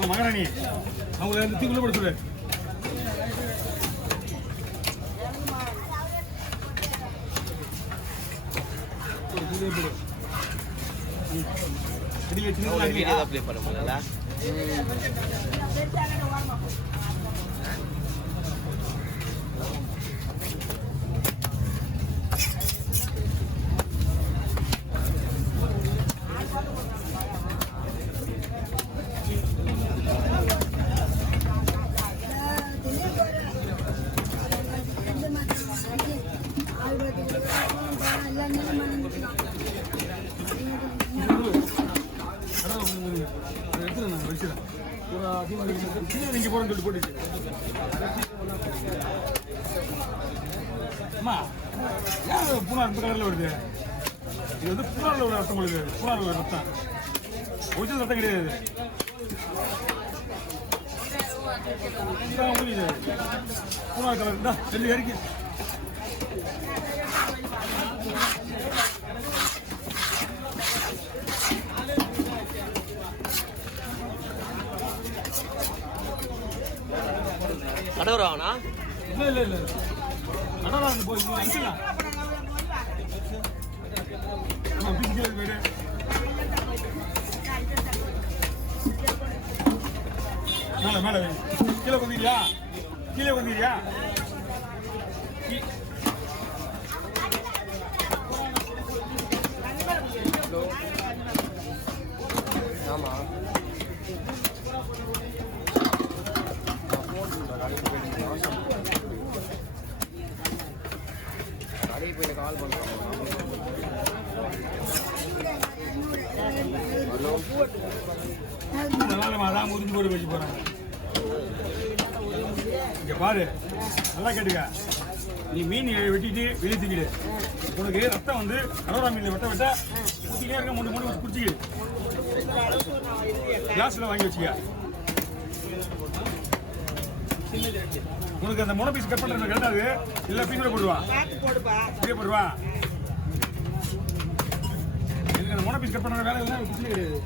மகாராணி அவங்கள தூக்கி போட சொல்லு. நீங்க போறேன்னு சொல்லி போட்டுச்சு. அம்மா ஏன் பூனா இந்த கலர்ல வருது? இது வந்து பூனாவில் உள்ள ரத்தம் வருது. பூனாவில் உள்ள ரத்தம் ஒரிஜினல் ரத்தம் கிடையாது. பூனா கலர் தான் சொல்லி இறக்கி கடவுராவனா? இல்லை கடவுரா போய் நினைக்கலாம். மேலே மேலே கீழே வந்துடுறியா? கீழே வந்துடுறியா? ஆமாம் கடையை போயிட்டு கால் பண்ணுறோம். ஹலோ அதான் முறிஞ்சு போட்டு வச்சு போகிறாங்க. இங்கே பாரு, நல்லா கேட்டுக்க. நீ மீன் வெட்டிட்டு வெளியே தூக்கிடு. உனக்கு ரத்தம் வந்து கடவுரா மீனில் வெட்ட ஊற்றிக்கிட்டே இருக்க. மூணு மூணு குடிச்சிக்கிடு. கிளாஸில் வாங்கி வச்சுக்க. உனக்கு அந்த முனை பீஸ் கட் பண்ணுறது கரெக்டாது இல்லை பீஸில் போடுவா? அப்படியே போடுவா. எனக்கு அந்த முனை பீஸ் கட் பண்ணுற வேலை இல்லை. குச்சி கிடையாது.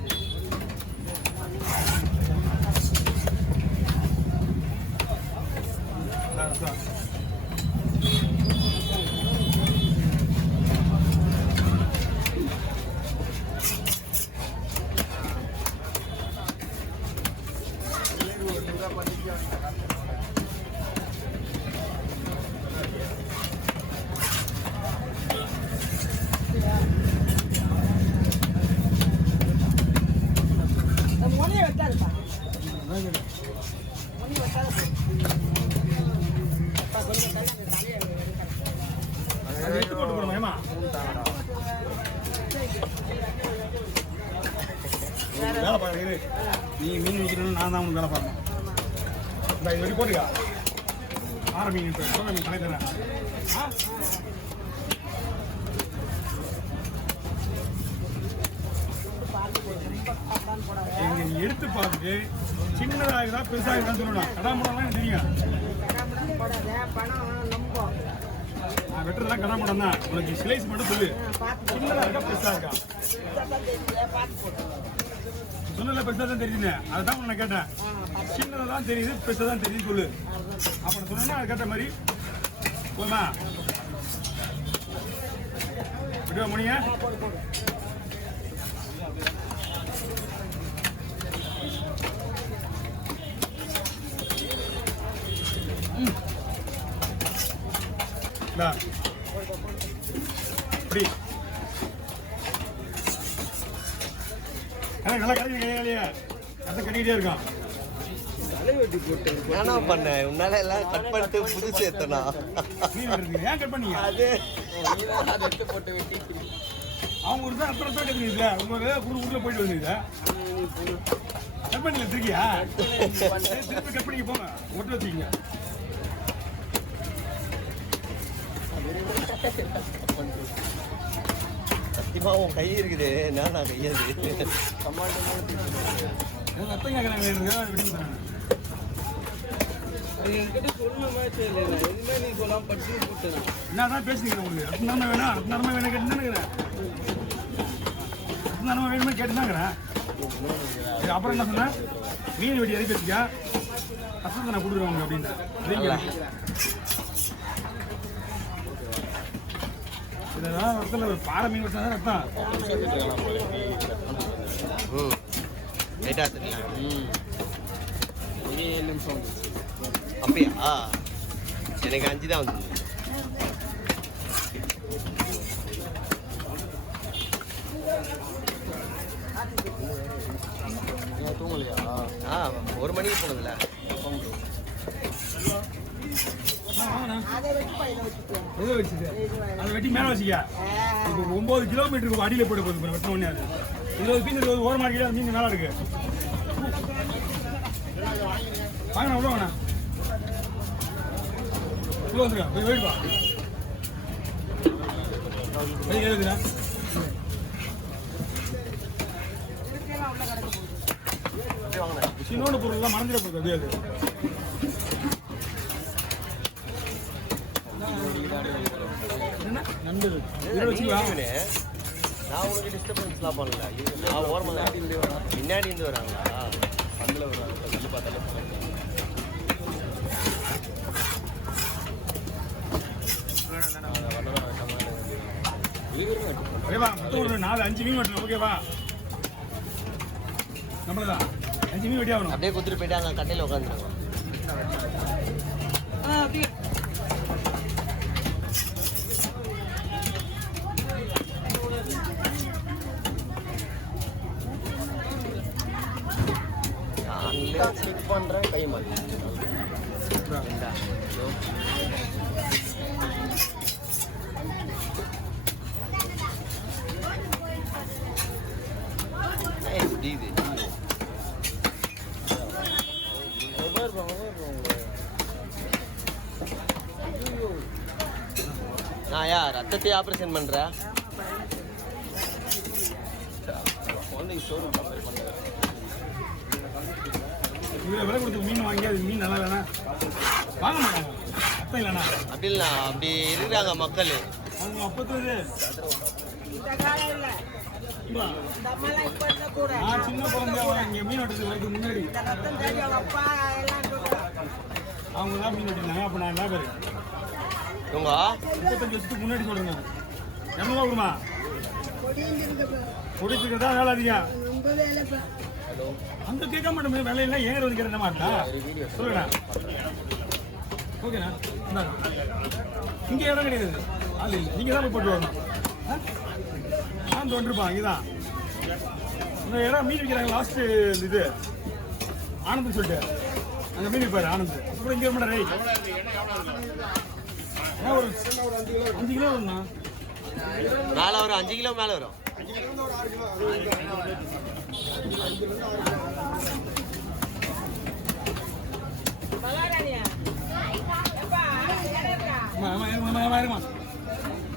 வேலை பார்க்குறது நீ மீன் விற்கணும்னு நான் தான் உனக்கு வேலை பார்க்கணும். இந்த இது வரைக்கும் போட்டுக்கா. மீன் மீன் கணக்கு தரேன். நீ எடுத்து பார்த்துட்டு சின்னதாக பெருசாக சொல்லணும். கடாமுடம்லாம் எனக்கு தெரியும். நான் வெட்டுறதுலாம் கடாமுடம் தான். உனக்கு ஸ்லைஸ் மட்டும் சொல்லு. சின்னதாக இருக்கா பெருசாக இருக்கா? சொன்னல பெருசாக தான் தெரியுதுங்க. அதை தான் நான் கேட்டேன். சின்னதாக தான் தெரியுது பெருசாக தான் தெரியுது சொல்லு. அப்படி சொன்னா அதுக்கேற்ற மாதிரி போதுமா? விடுவா முடியுங்க. இப்படி நல்லா கடையிலையா கதை கட்டிக்கிட்டே இருக்கான். என்ன பண்ண உன்னால எல்லாம் கட் பண்ணிட்டு புதுசு ஏத்தனா? ஏன் கட் பண்ணீங்க? அது போட்டு வெட்டி அவங்க ஒரு தான் அப்புறம் கேட்குறீங்களா? உங்க ஊருக்குள்ள போயிட்டு வந்தீங்க. கட் பண்ணல திருக்கியா? திருப்பி கட் பண்ணி போங்க. ஒட்டு வச்சுக்கீங்க. சத்தியமா உன் கை இருக்குது. நான் கையாது ரத்தம் கேட்குறாங்க. என்னதான் பேசுறீங்க? உங்களுக்கு ரத்தம் வேணா ரத்தம் வேணா கேட்டுன்னு தானே வேணுமே கேட்டுதாங்கிறேன். அப்புறம் என்ன சொன்னேன், மீன் வெட்டி இறக்கி வச்சுக்க, ரசத்தை நான் கொடுக்குறேன் அப்படின்னு. இதெல்லாம் ரத்தத்தில் ஒரு பாறை மீன் வச்சா தான் ரத்தம். அப்படியா? எனக்கு 5 தான் வந்து. தூங்கலையா? 1 மணிக்கு போனதில்ல. அதை வெட்டி மேலே வச்சுக்க. இப்போ 9 கிலோமீட்டருக்கு அடியில் போட போகுது வெட்ட ஒன்றே. அது 20 பீஸ் 20 ஓரமாக அடிக்கல மீன் மேலே இருக்கு. வாங்கண்ணா உள்ள வாங்கண்ணா. உள்ள வந்துருக்கா போய் வெயிட்பா. எழுதுண்ணா. சின்னோட பொருள்லாம் மறந்துட போகுது. அப்படியே அது நண்டு நான் உனக்கு டிஸ்டர்பன்ஸ்லாம் பண்ணல. நான் ஓரமாக பின்னாடி இருந்து வராங்களா? பந்தில் வராங்க. சொல்லி பார்த்தாலும் ஓகேவா? 4-5 மீன் வெட்டணும். ஓகேவா? நம்மளதான் 5 மீன் வெட்டி ஆகணும். அப்படியே குத்துட்டு போயிட்டு அங்கே கட்டையில் உட்காந்துருவாங்க. செக் பண்ணுறேன் கை மாற்றி இது நான் யார் ரத்தத்தை ஆப்ரேஷன் பண்ணுறேன். குழந்தைக்கு ஷோரூம் பண்ணுறேன். இவ்வளோ விலை கொடுத்து மீன் வாங்கி அது மீன் நல்லா இல்லைண்ணா வாங்க மாட்டாங்க. அப்போ இல்லைண்ணா அப்படி இல்லை, அப்படி இருக்கிறாங்க மக்கள். அவங்க அப்போது நான் சின்ன குழந்தை இங்கே மீன் வெட்டுறது வரைக்கும் முன்னாடி அவங்க தான் மீன் வெட்டிருந்தாங்க. அப்போ நான் என்ன பேர் இவங்க 35 வருஷத்துக்கு முன்னாடி சொல்கிறேங்க. 200 கொடுமா குடிச்சுக்கிறதா வேலை அதிகம். அங்கே கேட்க மாட்டோம் வேலையெல்லாம் ஏன் வந்து கேட்க மாட்டா சொல்லுண்ணா. ஓகேண்ணா இந்தாண்ணா. இங்கே இடம் கிடையாது. ஆள் இல்லை. நீங்கள் தான் போய் போட்டு வரணும். தோன்றிருப்பான். இங்கே தான் இந்த இடம் மீன் விற்கிறாங்க. லாஸ்ட்டு இது ஆனந்த் சொல்லிட்டு அங்கே மீன் விற்பாரு ஆனந்த். அப்புறம் இங்கே ரொம்ப ரைட் ஒரு 5 கிலோ வரும்ண்ணா. மேலே வரும் 5 கிலோ மேலே வரும். ஆமா